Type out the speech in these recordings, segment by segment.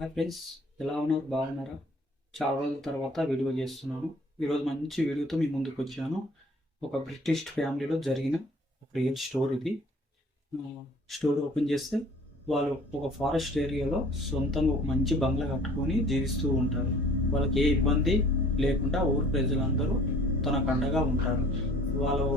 Hi friends, ఎలా ఉన్నారు? బాగున్నారా? చాలా రోజుల తర్వాత వీడియో చేస్తున్నాను. ఈరోజు మంచి వీడియోతో మీ ముందుకు వచ్చాను. ఒక బ్రిటిష్ ఫ్యామిలీలో జరిగిన ఒక రియల్ స్టోరీ ఇది. స్టోరీ ఓపెన్ చేస్తే వాళ్ళు ఒక ఫారెస్ట్ ఏరియాలో సొంతంగా ఒక మంచి బంగ్లా కట్టుకొని జీవిస్తూ ఉంటారు. వాళ్ళకి ఏ ఇబ్బంది లేకుండా ఊరు ప్రజలందరూ తనకు అండగా ఉంటారు. వాళ్ళు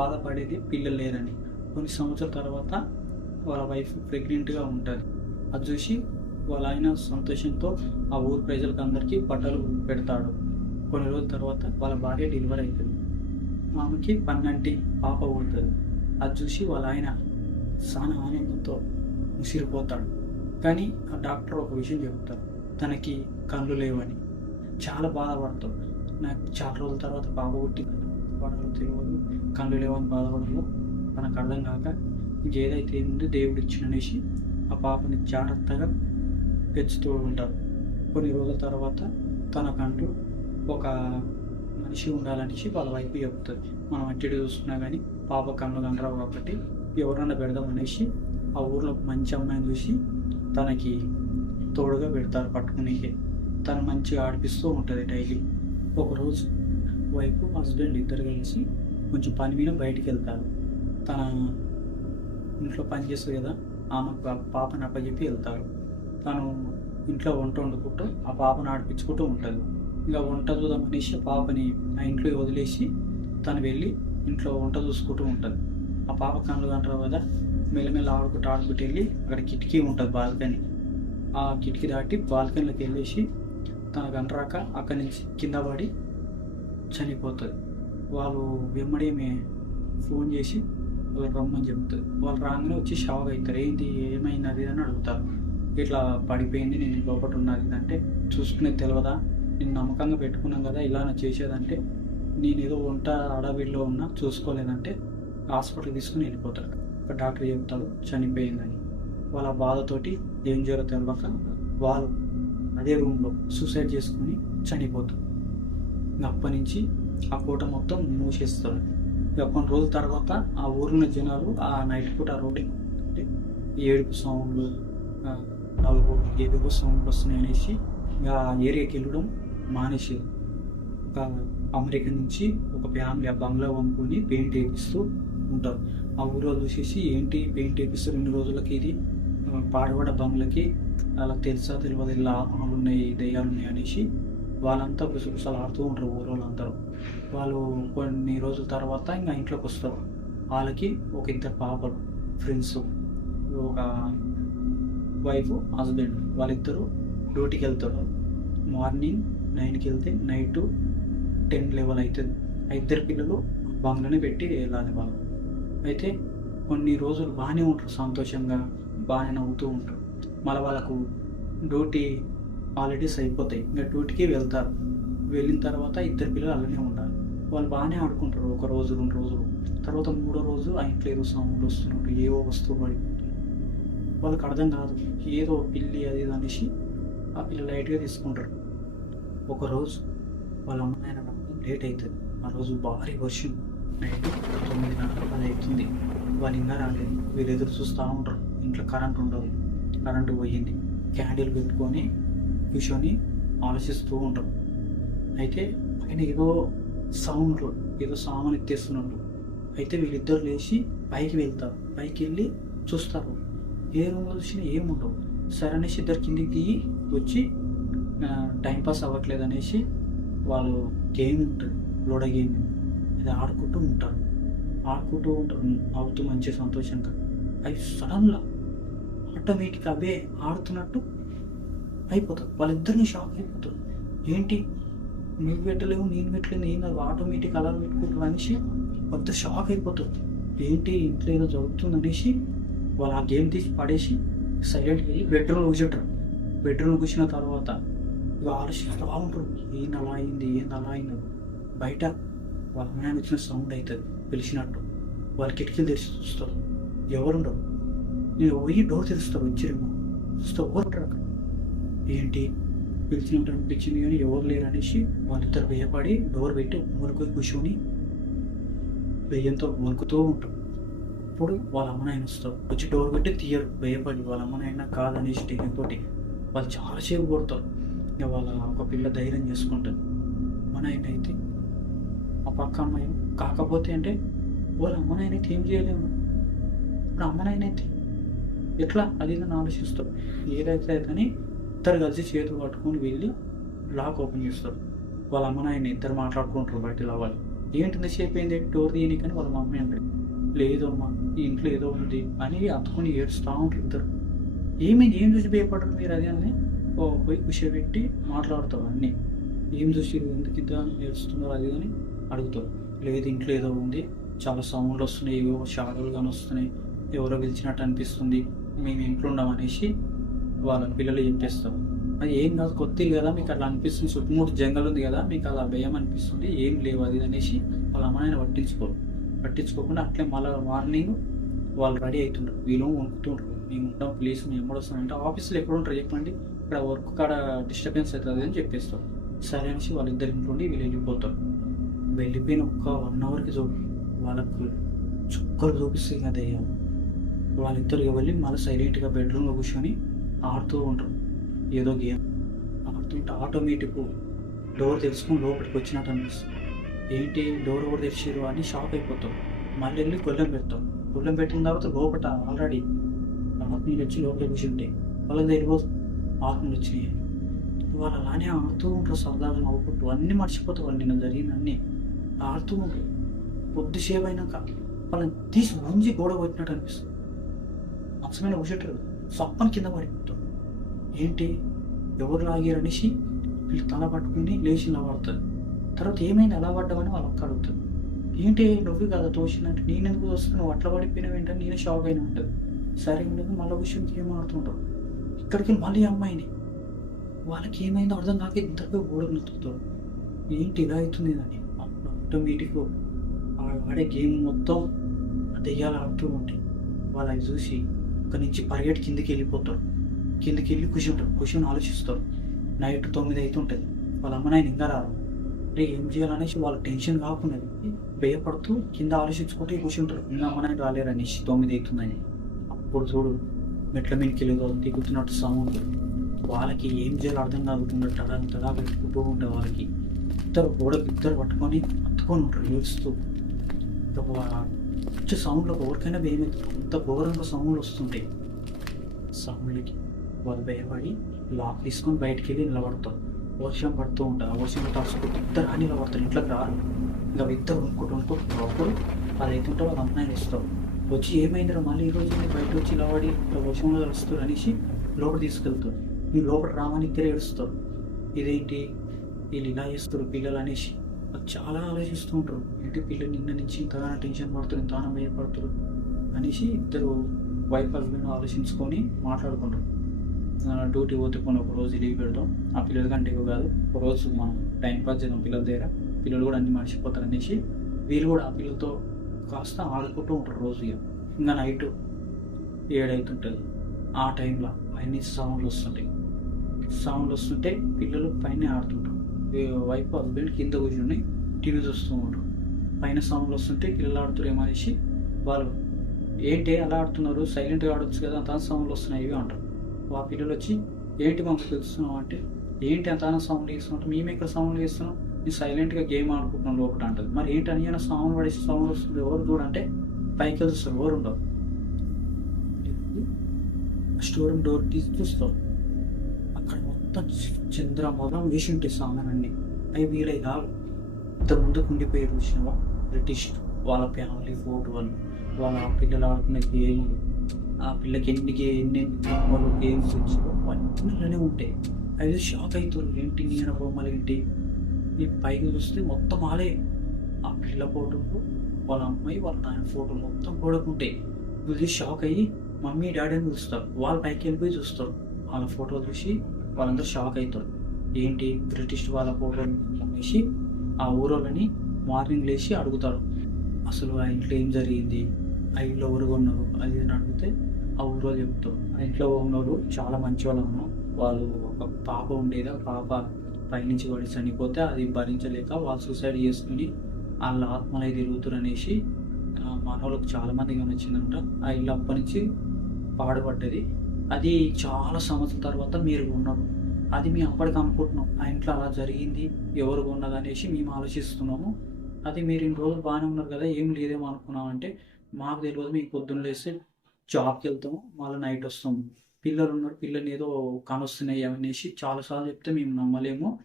బాధపడేది పిల్లలు లేరని. కొన్ని సంవత్సరాల తర్వాత వాళ్ళ వైఫ్ ప్రెగ్నెంట్గా ఉంటుంది. అది చూసి వాళ్ళ ఆయన సంతోషంతో ఆ ఊరు ప్రజలకు అందరికీ బట్టలు పెడతాడు. కొన్ని రోజుల తర్వాత వాళ్ళ భార్య డెలివరీ అవుతుంది. ఆమెకి పన్నంటి పాప పుడుతుంది. అది చూసి వాళ్ళ ఆయన చాలా ఆనందంతో ముసిరిపోతాడు. కానీ ఆ డాక్టర్ ఒక విషయం చెబుతాడు, తనకి కళ్ళు లేవని. చాలా బాధపడతాడు. నాకు చాలా రోజుల తర్వాత పాప పుట్టిందని పడాలో తెలియదు, కళ్ళు లేవని బాధపడలో తనకు అర్థం కాక ఇంకేదైతే ఏందో దేవుడు ఇచ్చిననేసి ఆ పాపని జాగ్రత్తగా పెంచుతూ ఉంటారు. కొన్ని రోజుల తర్వాత తనకంటూ ఒక మనిషి ఉండాలనేసి వాళ్ళ వైపు చెప్తుంది. మనం అట్టడి చూసుకున్నా కానీ పాప కళ్ళు కనరావు కాబట్టి ఎవరన్నా పెడదాం అనేసి ఆ ఊర్లో మంచి అమ్మాయిని చూసి తనకి తోడుగా పెడతారు పట్టుకునేకి. తను మంచిగా ఆడిపిస్తూ ఉంటుంది డైలీ. ఒకరోజు వైఫ్ హస్బెండ్ ఇద్దరు కలిసి కొంచెం పని మీద బయటికి వెళ్తారు. తన ఇంట్లో పని చేస్తుంది కదా, ఆమె పాపని అప్పచెప్పి వెళ్తారు. తను ఇంట్లో వంట వండుకుంటూ ఆ పాపను ఆడిపించుకుంటూ ఉంటుంది. ఇంకా వంట చూద్దామనేసి పాపని ఆ ఇంట్లో వదిలేసి తను వెళ్ళి ఇంట్లో వంట చూసుకుంటూ ఉంటుంది. ఆ పాప కళ్ళు కంటారు కదా, మెల్లమెల్ల ఆడుకుంటూ వెళ్ళి అక్కడ కిటికీ ఉంటుంది, బాల్కనీ. ఆ కిటికీ దాటి బాల్కనీలోకి వెళ్ళేసి తనకు అంటరాక అక్కడి నుంచి కింద పడి చనిపోతుంది. వాళ్ళు వెంబడేమే ఫోన్ చేసి వాళ్ళు రమ్మని చెప్తుంది. వాళ్ళు రాగానే వచ్చి షాక్ అవుతారు. ఏంటి, ఏమైంది అది అని అడుగుతారు. ఇట్లా పడిపోయింది, నేను లోపల ఉన్నది అంటే చూసుకునేది తెలియదా, నేను నమ్మకంగా పెట్టుకున్నాం కదా ఇలా చేసేదంటే, నేను ఏదో వంట అడవిలో ఉన్నా చూసుకోలేదంటే హాస్పిటల్ తీసుకుని వెళ్ళిపోతాడు. ఒక డాక్టర్ చెప్తాడు చనిపోయిందని. వాళ్ళ బాధతోటి ఏం చేయాలో తెలియక వాళ్ళు అదే రూమ్లో సూసైడ్ చేసుకుని చనిపోతారు. అప్పటి నుంచి ఆ పూట మొత్తం మూసేస్తాడు. ఇక కొన్ని రోజుల తర్వాత ఆ ఊరిలో జనాలు ఆ నైట్ పూట రోడ్డు అంటే ఏడుపు సౌండ్లు, నలుగు ఏడుపు సౌండ్లు వస్తున్నాయి అనేసి ఇక ఆ ఏరియాకి వెళ్ళడం మానేసి ఒక అమెరికా నుంచి ఒక ఫ్యామిలీ ఆ బంగ్లా కొనుక్కొని పెయింట్ వేపిస్తూ ఉంటారు. ఆ ఊరిలో చూసేసి ఏంటి పెయింట్ వేపిస్తారు 2 రోజులకి, ఇది పాడబడ్డ బంగ్లకి అలా తెలుసా తెలియదు, ఇలా ఆత్మలు ఉన్నాయి, దయ్యాలు ఉన్నాయి అనేసి వాళ్ళంతా గుసగుసలు ఆడుతూ ఉంటారు ఊరు వాళ్ళందరూ. వాళ్ళు కొన్ని రోజుల తర్వాత ఇంకా ఇంట్లోకి వస్తారు. వాళ్ళకి ఒక ఇద్దరు పాపలు, ఫ్రెండ్స్, ఒక వైఫ్ హస్బెండ్. వాళ్ళిద్దరూ డ్యూటీకి వెళ్తారు. మార్నింగ్ 9కి వెళ్తే నైట్ 10-11 అవుతుంది. ఆ ఇద్దరు పిల్లలు బంగ్లానే పెట్టి వెళ్ళాలి వాళ్ళు. అయితే కొన్ని రోజులు బాగానే ఉంటారు, సంతోషంగా బాగానే నవ్వుతూ ఉంటారు. మళ్ళీ వాళ్ళకు డ్యూటీ హాలిడేస్ అయిపోతాయి, ఇంకా డ్యూటీకి వెళ్తారు. వెళ్ళిన తర్వాత ఇద్దరు పిల్లలు అలానే ఉండాలి. వాళ్ళు బాగానే ఆడుకుంటారు 1 రోజు 2 రోజులు. తర్వాత 3వ రోజు ఆ ఇంట్లో ఏదో సౌండ్ వస్తున్నట్టు, ఏవో వస్తువు పడిపోతుంది. వాళ్ళకి అర్థం కాదు, ఏదో పిల్లి అది ఇది అనేసి ఆ పిల్ల లైట్గా తీసుకుంటారు. ఒకరోజు వాళ్ళ అమ్మ నాయన లేట్ అవుతుంది. ఆ రోజు భారీ వర్షం, నైట్ 9:30 అవుతుంది. వాళ్ళు ఇంకా రాలేదు. వీళ్ళు ఎదురు చూస్తూ ఉంటారు. ఇంట్లో కరెంట్ ఉండదు, కరెంటు పోయింది. క్యాండిల్ పెట్టుకొని కూర్చొని ఆలోచిస్తూ ఉంటారు. అయితే పైన ఏదో సౌండ్లు, ఏదో సామాన్ ఎత్తేస్తున్నట్టు. అయితే వీళ్ళిద్దరు లేచి పైకి వెళ్తారు. పైకి వెళ్ళి చూస్తారు, ఏ రూమ్లో చూసినా ఏముండవు. సరే అనేసి ఇద్దరు కిందికి దిగి వచ్చి టైంపాస్ అవ్వట్లేదు అనేసి వాళ్ళు గేమ్ ఉంటుంది, లూడో గేమ్, అది ఆడుకుంటూ ఉంటారు. అవుతూ మంచి సంతోషంగా. అవి సడన్గా ఆటోమేటిక్ అవే ఆడుతున్నట్టు అయిపోతారు. వాళ్ళిద్దరిని షాక్ అయిపోతారు. ఏంటి, నువ్వు పెట్టలేవు నేను పెట్టలేను, ఏం కాదు, ఆటోమేటిక్ అలా పెట్టుకుంటారు అనేసి పెద్ద షాక్ అయిపోతారు. ఏంటి, ఇంట్లో ఏదో జరుగుతుంది అనేసి వాళ్ళు ఆ గేమ్ తీసి పడేసి సైలెంట్కి వెళ్ళి బెడ్రూమ్లో కూర్చుంటారు. బెడ్రూమ్లో కూర్చున్న తర్వాత ఇక ఆలోచిస్తూ ఉంటారు, ఏంది అలా అయింది. బయట వాళ్ళ అమ్మాయి వచ్చిన సౌండ్ అవుతుంది, పిలిచినట్టు. వాళ్ళు కిటికీలు తెరిచి చూస్తారు, ఎవరుండరు. నేను పోయి డోర్ తెరుస్తారు, వచ్చేమో చూస్తే ఎవరు అక్కడ. ఏంటి, పిలిచినట్టు అనిపించింది కానీ ఎవరు లేరు అనేసి వాళ్ళిద్దరు భయపడి డోర్ పెట్టి మూలకొని కూర్చొని భయంతో వణుకుతూ ఉంటారు. అప్పుడు వాళ్ళ అమ్మ నాయన వస్తారు, వచ్చి డోర్ పెట్టి తీయరు, భయపడి. వాళ్ళ అమ్మ నాయన కాదనేసి టెన్షన్ తోటి వాళ్ళు చాలాసేపు కొడతారు. ఇక వాళ్ళ ఒక పిల్ల ధైర్యం చేసుకుంటుంది. మన ఆయన అయితే ఆ పక్క అమ్మాయి కాకపోతే అంటే వాళ్ళ అమ్మ నాయన అయితే ఏం చేయలేము. ఇప్పుడు అమ్మ నాయన అయితే ఎట్లా అది ఇది అని ఆలోచిస్తారు. ఏదైతే అని ఇద్దరు కలిసి చేతులు పట్టుకొని వెళ్ళి లాక్ ఓపెన్ చేస్తారు. వాళ్ళ అమ్మ నాయన ఇద్దరు మాట్లాడుకుంటారు బయట వాళ్ళు. ఏంటి ఇంతసేపు అయింది డోర్ తీయని కానీ వాళ్ళ మమ్మీ అంటే లేదు అమ్మా ఈ ఇంట్లో ఏదో ఉంది అని అతుకొని ఏడుస్తూ ఉంటారు ఇద్దరు. ఏమైంది ఏం చూసి భయపడరు మీరు అది అని పోయి కూర్చోబెట్టి మాట్లాడతారు అన్నీ. ఏం చూసి ఎందుకు ఇంత ఏడుస్తున్నారు అది అని అడుగుతారు. లేదు ఇంట్లో ఏదో ఉంది, చాలా సౌండ్లు వస్తున్నాయి, ఏవో షాడోలు కానీ వస్తున్నాయి, ఎవరో పిలిచినట్టు అనిపిస్తుంది, మేము ఇంట్లో ఉన్నామనేసి వాళ్ళ పిల్లలు చెప్పేస్తారు. అది ఏం కాదు కొత్త ఇల్లు కదా మీకు అట్లా అనిపిస్తుంది, చుట్టుముట్టు జంగల్ ఉంది కదా మీకు అలా భయం అనిపిస్తుంది, ఏం లేవు అది అనేసి వాళ్ళ అమ్మాయిని పట్టించుకోకుండా అట్లే మళ్ళీ మార్నింగ్ వాళ్ళు రెడీ అవుతుంటారు. వీళ్ళు వణుకుతుంటారు, మేము ఉంటాం ప్లీజ్ మేము ఎప్పుడు వస్తామంటే ఆఫీస్లో ఎప్పుడు ఉంటారు చెప్పండి, ఇక్కడ వర్క్ కాడ డిస్టర్బెన్స్ అవుతుంది అని చెప్పేస్తారు. సరే అనేసి వాళ్ళిద్దరి ఇంట్లో వీళ్ళు వెళ్ళిపోతారు. వెళ్ళిపోయిన ఒక 1 అవర్కి వాళ్ళకు చుక్కలు చూపిస్తుంది కదా దయ్యం. వాళ్ళిద్దరు వెళ్ళి మళ్ళీ సైలెంట్గా బెడ్రూమ్లో కూర్చొని ఆడుతూ ఉంటారు ఏదో గేమ్. ఆడుతుంటే ఆటోమేటిక్ డోర్ తెలుసుకొని లోపలికి వచ్చినట్టు అనిపిస్తుంది. ఏంటి డోర్ కూడా తెరిచారు అని షాక్ అయిపోతాం. మళ్ళీ వెళ్ళి గొల్లెం పెడతాం. గొల్లెం పెట్టిన తర్వాత లోపల ఆల్రెడీ ఆత్మీయులు వచ్చి లోపలికి కూర్చుంటాయి. వాళ్ళకి తెలియదు ఆత్మీయులు వచ్చినాయి. వాళ్ళు అలానే ఆడుతూ ఉంటారు, సరదాగా నవ్వుకుంటూ అన్నీ మర్చిపోతారు. వాళ్ళు నిన్న జరిగిన అన్నీ ఆడుతూ ఉంటారు. కొద్దిసేపు అయినాక వాళ్ళని తీసి గుంజి గోడ కొట్టినట్టు అనిపిస్తుంది. మంచమైన కూర్చుంటారు, సప్పని కింద పడిపోతారు. ఏంటి ఎవరు లాగారు అనేసి వీళ్ళు తల పట్టుకుని లేచి నిలబడతారు. తర్వాత ఏమైంది అలా పడ్డామని వాళ్ళు ఒక్క అడుగుతారు. ఏంటి నువ్వు కదా తోసినట్టు నేను ఎందుకు వస్తున్నావు, నువ్వు అట్లా పడిపోయినావు ఏంటని నేనే షాక్ అయినా ఉంటుంది. సరే ఉండదు మళ్ళీ విషయం ఏం ఆడుతుంటారు. ఇక్కడికి మళ్ళీ అమ్మాయిని వాళ్ళకి ఏమైందో అర్థం కాక ఇద్దరికి గోడకు నొత్తుతారు. ఏంటి ఇలా అవుతుంది అని ఆటోమేటిక్ ఆడే గేమ్ మొత్తం దెయ్యాలు ఆడుతూ ఉంటాయి. వాళ్ళని చూసి అక్కడి నుంచి పరిగెట్టి కిందికి వెళ్ళిపోతారు. కిందికి వెళ్ళి కూర్చొని ఆలోచిస్తారు. నైట్ 9 అవుతుంటుంది. వాళ్ళ అమ్మ నాయన ఇంకా రారు. రే ఏం చేయాలనేసి వాళ్ళ టెన్షన్ కాకుండా భయపడుతూ కింద ఆలోచించుకుంటూ కూర్చుంటారు. ఇంకా అమ్మ నాయన రాలేరు అనేసి 9 అవుతుందని. అప్పుడు చూడు మెట్ల మీదకి వెళ్ళి దిగుతున్నట్టు సౌండ్. వాళ్ళకి ఏం చేయాలో అర్థం కాకుండా తడా పెట్టుకుంటూ ఉంటారు. వాళ్ళకి ఇద్దరు పట్టుకొని అత్తుకొని ఉంటారు ఏడుస్తూ. వచ్చే సౌండ్లో ఎవరికైనా భయమవుతుంది. అంత ఘోరంగా సౌండ్లు వస్తుంటాయి. సౌండ్లకి వాళ్ళు భయపడి లాక్ తీసుకొని బయటికి వెళ్ళి నిలబడతారు. వర్షం పడుతూ ఉంటుంది. ఆ వర్షంలో తడుచుకుంటూ ఇద్దరు అని నిలబడతారు. ఇంట్లోకి రారు. ఇంకా ఇద్దరు వణుకుంటూ అప్పుడు అది అవుతుంటే వాళ్ళ అమ్మాయిని ఇస్తారు. వచ్చి ఏమైందిరా మళ్ళీ ఈరోజు బయట వచ్చి నిలబడి వర్షంలో తడుస్తారు అనేసి లోపల తీసుకెళ్తారు. మీరు లోపల రామని ఇద్దరు ఏడుస్తారు. ఇదేంటి వీళ్ళు ఇలా చేస్తారు పిల్లలు అనేసి చాలా ఆలోచిస్తూ ఉంటారు. ఏంటి పిల్లలు నిన్న నుంచి ఇంతగానో టెన్షన్ పడుతారు, ఇంతగానో భయపడుతారు అనేసి ఇద్దరు వైఫ్ హస్బెండ్ ఆలోచించుకొని మాట్లాడుకుంటారు. డ్యూటీ పోతే కొన్ని ఒక రోజు లీవ్ పెడతాం, ఆ పిల్లల కంటే కాదు ఒక రోజు మనం టైం పాస్ చేద్దాం పిల్లల దగ్గర, పిల్లలు కూడా అన్ని మర్చిపోతారు అనేసి వీళ్ళు కూడా ఆ పిల్లలతో కాస్త ఆడుకుంటూ ఉంటారు రోజు. ఇంకా నైట్ 7 అవుతుంటుంది. ఆ టైంలో అన్ని సౌండ్లు వస్తుంటే పిల్లలు పైన ఆడుతుంటారు. వైఫ్ హస్బెండ్ కింద కూర్చొని టీవీ చూస్తూ ఉంటారు. పైన సౌండ్లు వస్తుంటే పిల్లలు ఆడుతారు ఏమనేసి వాళ్ళు ఏంటి అలా ఆడుతున్నారు, సైలెంట్గా ఆడొచ్చు కదా, అంత సౌండ్లు వస్తున్నాయి ఇవి అంటారు. ఆ పిల్లలు వచ్చి ఏంటి మాకు తెలుస్తున్నావు అంటే ఏంటి అంత సౌండ్ చేస్తున్నావు, మేము ఇక్కడ సౌండ్ చేస్తున్నాం, నేను సైలెంట్గా గేమ్ ఆడుకుంటున్నాం లోపల అంటుంది. మరి ఏంటి అని సౌండ్ పడేసి సౌండ్ వస్తుంది ఎవరు చూడంటే పైకి చూస్తారు, ఎవరు ఉండవు. స్టోర్ రూమ్ డోర్ తీసి చూస్తారు. అక్కడ మొత్తం చంద్రమోహం వేసి ఉంటాయి సామాన్లన్నీ. అవి వీలై కాదు. ఇంతకుముందుకు ఉండిపోయి చూసినవా బ్రిటిష్ వాళ్ళ ఫ్యామిలీ ఫోటోలు, వాళ్ళ పిల్లలు ఆడుకునే గేమ్లు, ఆ పిల్లకి ఎన్ని గేమ్స్ వచ్చాయో అన్నీ ఉంటాయి. అవి షాక్ అవుతారు. ఏంటి నేను బొమ్మలు ఏంటి, ఈ పైకి చూస్తే మొత్తం ఆలే. ఆ పిల్ల ఫోటోలు, వాళ్ళ అమ్మాయి వాళ్ళ నాయన ఫోటోలు మొత్తం కూడకుంటాయి. వీళ్ళు షాక్ అయ్యి మమ్మీ డాడీ అని చూస్తారు. వాళ్ళ పైకి వెళ్ళిపోయి చూస్తారు. వాళ్ళ ఫోటోలు చూసి వాళ్ళందరూ షాక్ అవుతారు. ఏంటి బ్రిటిష్ వాళ్ళ ఫోటోలు అనేసి ఆ ఊరోళ్ళని మార్నింగ్ లేచి అడుగుతారు. అసలు ఆ ఇంట్లో ఏం జరిగింది, ఆ ఇంట్లో ఎవరు ఉన్నారు అది అని అడిగితే ఆ ఊరో చెప్తారు. ఆ ఇంట్లో ఉన్నోళ్ళు చాలా మంచి వాళ్ళు ఉన్నాం, వాళ్ళు ఒక పాప ఉండేది, ఆ పాప పైనుంచి పడి చనిపోతే అది భరించలేక వాళ్ళు సూసైడ్ చేసుకుని వాళ్ళ ఆత్మలై తిరుగుతారు అనేసి మనోళ్ళకి చాలా మందిగా నచ్చిందంట. ఆ ఇల్లు అప్పటి నుంచి పాడుపడ్డది. అది చాలా సంవత్సరాల తర్వాత మీరు కొన్నారు. అది మేము అప్పటికి అనుకుంటున్నాం ఆ ఇంట్లో అలా జరిగింది, ఎవరు కొన్నది అనేసి మేము ఆలోచిస్తున్నాము. అది మీరు ఇన్ని రోజులు బాగానే ఉన్నారు కదా, ఏం లేదేమో అనుకున్నామంటే మాకు తెలియదు. మేము పొద్దున్న లేస్తే జాబ్కి వెళ్తాము, మళ్ళీ నైట్ వస్తాము. పిల్లలు ఉన్నారు, పిల్లల్ని ఏదో కానొస్తున్నాయి అనేసి చాలాసార్లు చెప్తే మేము నమ్మలేము.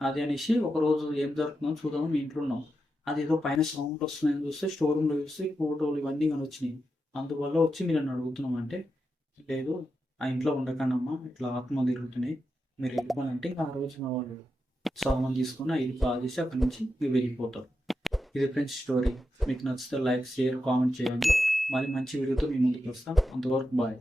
అది అనేసి ఒకరోజు ఏం జరుగుతుందో చూద్దాము, మీ ఇంట్లో ఉన్నాం. అది ఏదో పైన సౌండ్ వస్తున్నాయని చూస్తే స్టోర్ రూమ్లో చూస్తే ఫోటోలు ఇవన్నీ కానీ వచ్చినాయి. అందువల్ల వచ్చి మీరు నన్ను అడుగుతున్నాం అంటే, లేదు ఆ ఇంట్లో ఉండకండి అమ్మా, ఇట్లా ఆత్మ తిరుగుతున్నాయి, మీరు వెళ్ళిపోవాలంటే ఇంకా ఆ రోజు మా వాళ్ళు సామాన్ తీసుకొని ఆ ఇల్లు కాల్ చేసి అక్కడి నుంచి మీరు వెళ్ళిపోతారు. ఇది ఫ్రెండ్స్ స్టోరీ. మీకు నచ్చితే లైక్, షేర్, కామెంట్ చేయండి. మళ్ళీ మంచి వీడియోతో మీ ముందుకు వస్తాం. అంతవరకు బాయ్.